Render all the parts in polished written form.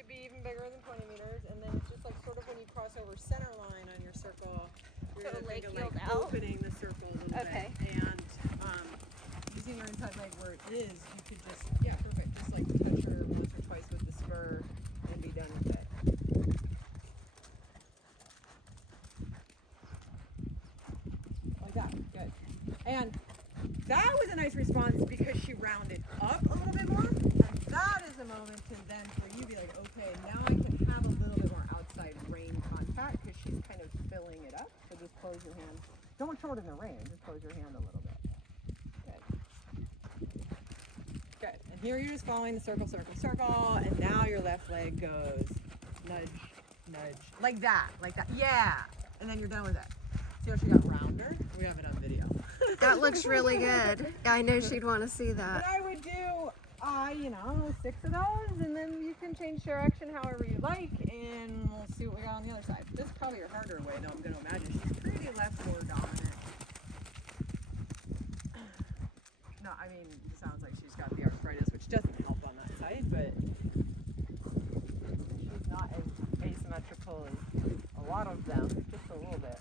could be even bigger than 20 meters, and then it's just like sort of when you cross over center line on your circle, you're gonna think of like opening the circle a little bit, and using your inside leg where it is, you could just, yeah, perfect, just like touch her once or twice with the spur and be done with it. Like that, good. And that was a nice response because she rounded up a little bit more, and that is a moment to then for you be like, okay, now I can have a little bit more outside rein contact because she's kind of filling it up. So just close your hand. Don't shorten the rein, just close your hand a little bit. Good. Good. And here you're just following the circle, circle, circle, and now your left leg goes nudge, nudge, like that, yeah. And then you're done with it. See how she got rounder? We have it on video. That looks really good. I know she'd want to see that. But I would do, 6 of those, and then you can change direction however you like, and we'll see what we got on the other side. This is probably your harder way, though, I'm going to imagine. She's pretty left more dominant. No, I mean, it sounds like she's got the arthritis, which doesn't help on that side, but she's not as asymmetrical as a lot of them, just a little bit.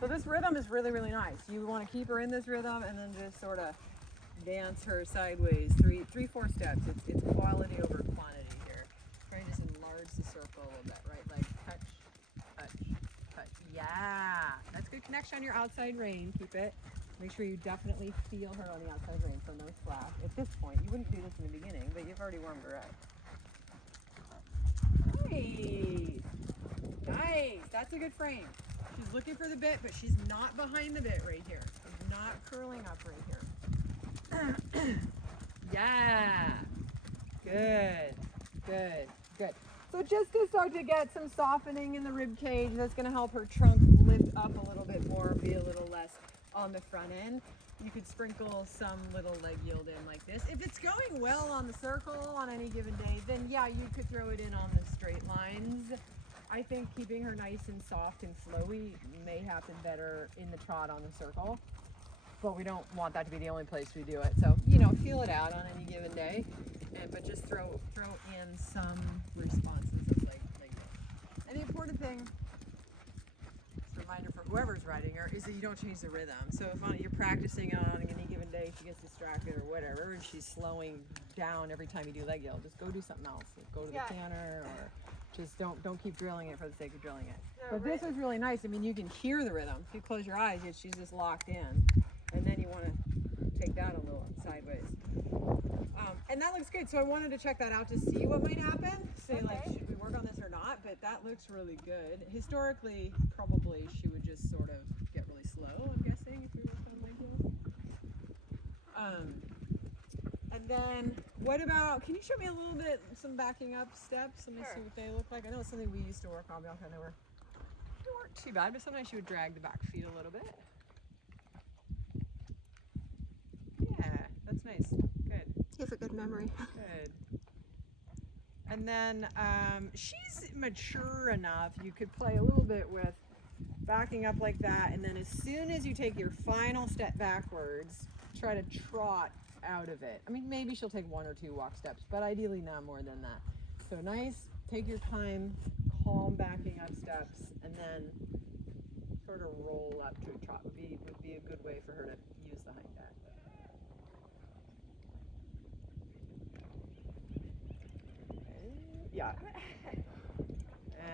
So this rhythm is really, really nice. You want to keep her in this rhythm and then just sort of dance her sideways, three, 4 steps. It's quality over quantity here. Try to just enlarge the circle a little bit, right? Like touch, touch, touch. Yeah, that's good connection on your outside rein. Keep it. Make sure you definitely feel her on the outside rein, so no slack. At this point, you wouldn't do this in the beginning, but you've already warmed her up. Nice. Nice. That's a good frame. She's looking for the bit, but she's not behind the bit right here. She's not curling up right here. Yeah. Good. Good. Good. So just to start to get some softening in the rib cage, that's going to help her trunk lift up a little bit more, be a little less on the front end. You could sprinkle some little leg yield in like this. If it's going well on the circle on any given day, then yeah, you could throw it in on the straight lines. I think keeping her nice and soft and flowy may happen better in the trot on the circle, but we don't want that to be the only place we do it. So, feel it out on any given day, but just throw in some responses of leg yield. And the important thing, just a reminder for whoever's riding her, is that you don't change the rhythm. So if you're practicing on any given day, she gets distracted or whatever, and she's slowing down every time you do leg yield, just go do something else. Like go to the canter, or just don't keep drilling it for the sake of drilling it. But this is really nice. I mean, you can hear the rhythm. If you close your eyes, she's just locked in. And then you want to take that a little sideways. And that looks good. So I wanted to check that out to see what might happen. Say, should we work on this or not? But that looks really good. Historically, probably she would just sort of get really slow, I'm guessing, if we worked on leg yield. And then, what about, can you show me a little bit, some backing up steps? Let me see what they look like. I know it's something we used to work on. They weren't too bad, but sometimes she would drag the back feet a little bit. Yeah, that's nice. Good. You have a good memory. Good. And then she's mature enough, you could play a little bit with backing up like that, and then as soon as you take your final step backwards, try to trot out of it. I mean, maybe she'll take 1 or 2 walk steps, but ideally not more than that. So nice, take your time, calm backing up steps, and then sort of roll up to a trot would be a good way for her to use the hind back. Yeah.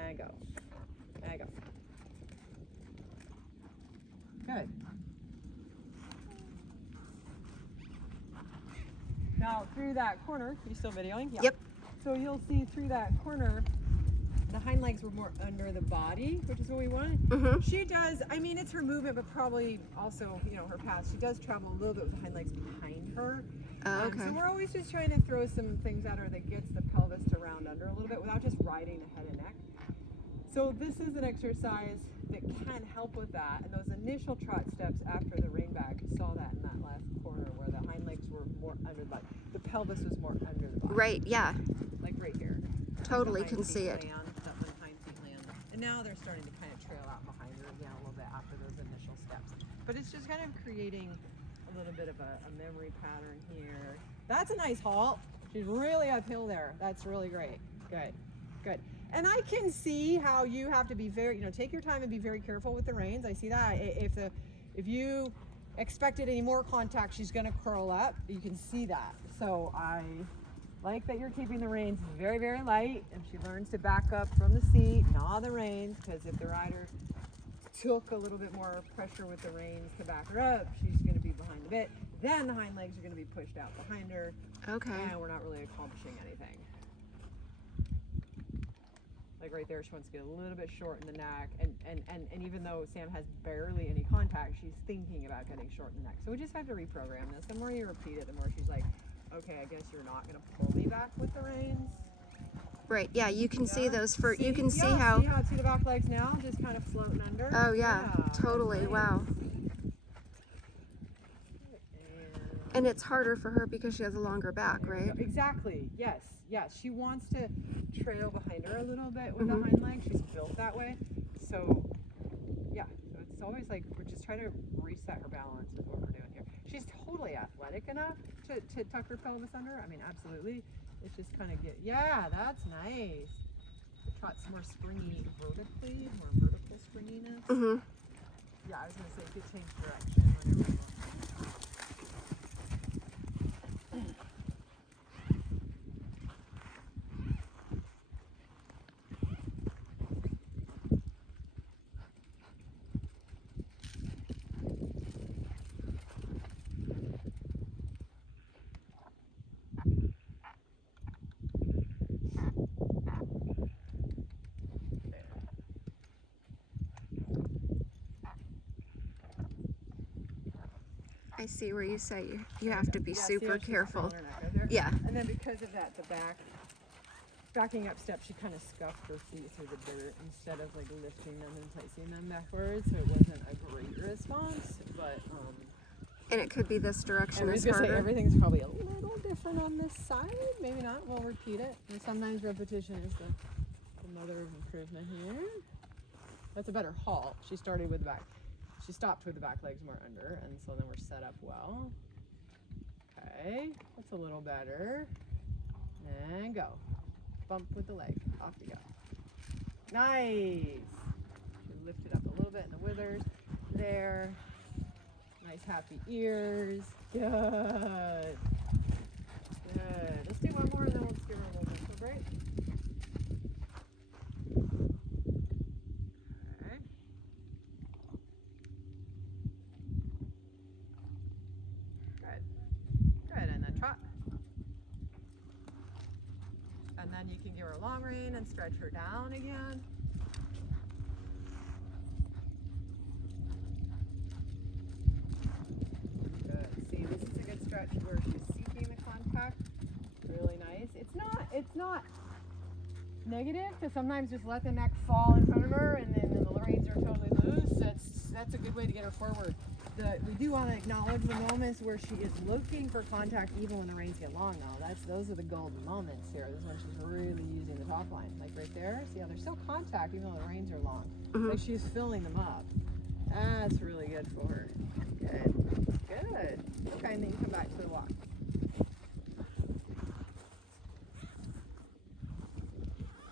And go. And go. Good. Now through that corner, you still videoing? Yeah. Yep. So you'll see through that corner, the hind legs were more under the body, which is what we want. Mm-hmm. She does, I mean, it's her movement, but probably also, her path. She does travel a little bit with the hind legs behind her. Okay. So we're always just trying to throw some things at her that gets the pelvis to round under a little bit without just riding the head and neck. So this is an exercise that can help with that. And those initial trot steps after the rein back, you saw that in that last corner where the hind legs were more under the body. The pelvis was more under the body. Right, yeah. Like right here. Totally can see it. That when hind feet land. And now they're starting to kind of trail out behind her again a little bit after those initial steps. But it's just kind of creating a little bit of a memory pattern here. That's a nice halt. She's really uphill there. That's really great. Good, good. And I can see how you have to be very, take your time and be very careful with the reins. I see that. If you expected any more contact, she's going to curl up. You can see that. So I like that you're keeping the reins very, very light. If she learns to back up from the seat, gnaw the reins, because if the rider took a little bit more pressure with the reins to back her up, she's going to be behind the bit. Then the hind legs are going to be pushed out behind her. Okay. And we're not really accomplishing anything. Like right there, she wants to get a little bit short in the neck. And even though Sam has barely any contact, she's thinking about getting short in the neck. So we just have to reprogram this. The more you repeat it, the more she's like, okay, I guess you're not going to pull me back with the reins. Right. Yeah, you can see those for. You can see see how. See the back legs now, just kind of floating under. Oh yeah, totally. Nice. Wow. And it's harder for her because she has a longer back, right? Exactly. Yes. Yes. She wants to trail behind her a little bit with the hind leg. She's built that way. So, yeah. So it's always like we're just trying to reset her balance is what we're doing here. She's totally athletic enough to tuck her pelvis under. I mean, absolutely. It's just kind of yeah, that's nice. Trot some more springy vertically, more vertical springiness. Yeah, I was going to say you could change direction whenever you want. I see where you say you have to be super careful. Right yeah. And then because of that, the backing up step, she kind of scuffed her feet through the dirt instead of like lifting them and placing them backwards. So it wasn't a great response, but and it could be this direction I was is gonna harder. say everything's probably a little different on this side. Maybe not. We'll repeat it. And sometimes repetition is the mother of improvement here. That's a better halt. She started with the back. She stopped with the back legs more under, and so then we're set up well. Okay, that's a little better. And go. Bump with the leg. Off you go. Nice. She lifted up a little bit in the withers. There. Nice happy ears. Good. Good. Let's do one more and then we'll just give her a little bit of a break. Okay. Good. Good. And then trot. And then you can give her a long rein and stretch her down again. Stretch where she's seeking the contact. Really nice. It's not negative to sometimes just let the neck fall in front of her and then the reins are totally loose. That's a good way to get her forward. We do want to acknowledge the moments where she is looking for contact even when the reins get long though. Those are the golden moments here. This is when she's really using the top line. Like right there. See how there's still contact even though the reins are long. Like she's filling them up. That's really good for her. Good. Good. Okay, and then you come back to the walk.